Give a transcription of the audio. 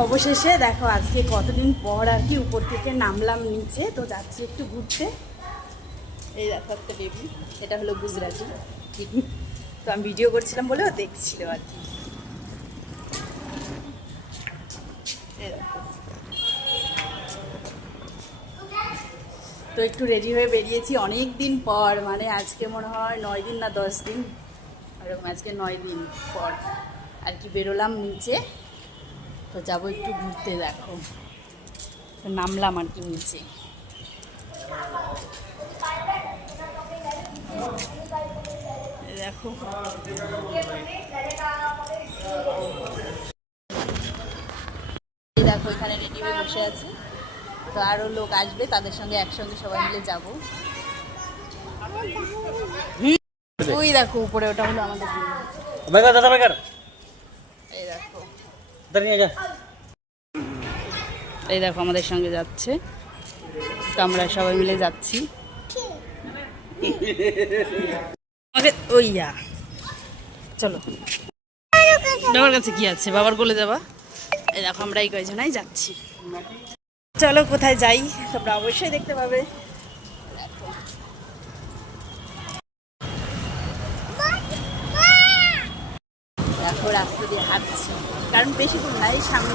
অবশেষে দেখো আজকে কতদিন পর আর কি উপর থেকে নামলাম নিচে, তো যাচ্ছি একটু ঘুরতে। এই দেখো একটা বেবি, এটা হলো গুজরাটি। তো আমি ভিডিও করছিলাম বলে ও দেখছিল আর কি। তো একটু রেডি হয়ে বেরিয়েছি অনেক দিন পর, মানে আজকে মনে হয় 9 দিন না 10 দিন এরকম, আজকে 9 দিন পর আর কি বেরোলাম নিচে। তো যাবো একটু ঘুরতে। দেখো তো নামলাম আর কি নিচে। দেখো দেখো এখানে রেডি হয়ে বসে আছে, তো আরও লোক আসবে, তাদের সঙ্গে একসঙ্গে সবাই মিলে যাবো। ওই দেখো উপরে, ওটা হলো আমাদের এই দেখো, এই দেখো আমাদের সঙ্গে যাচ্ছে, তো আমরা সবাই মিলে যাচ্ছি। ওইয়া চলো, বাবার কাছে কি আছে, বাবার কোলে যাবা। এই দেখো আমরা এই কয়জনাই যাচ্ছি। চলো কোথায় যাই তোমরা অবশ্যই দেখতে পাবে। দেখো রাস্তা দিয়ে হাঁটছি, কারণ বেশি দূর নাই, সামনে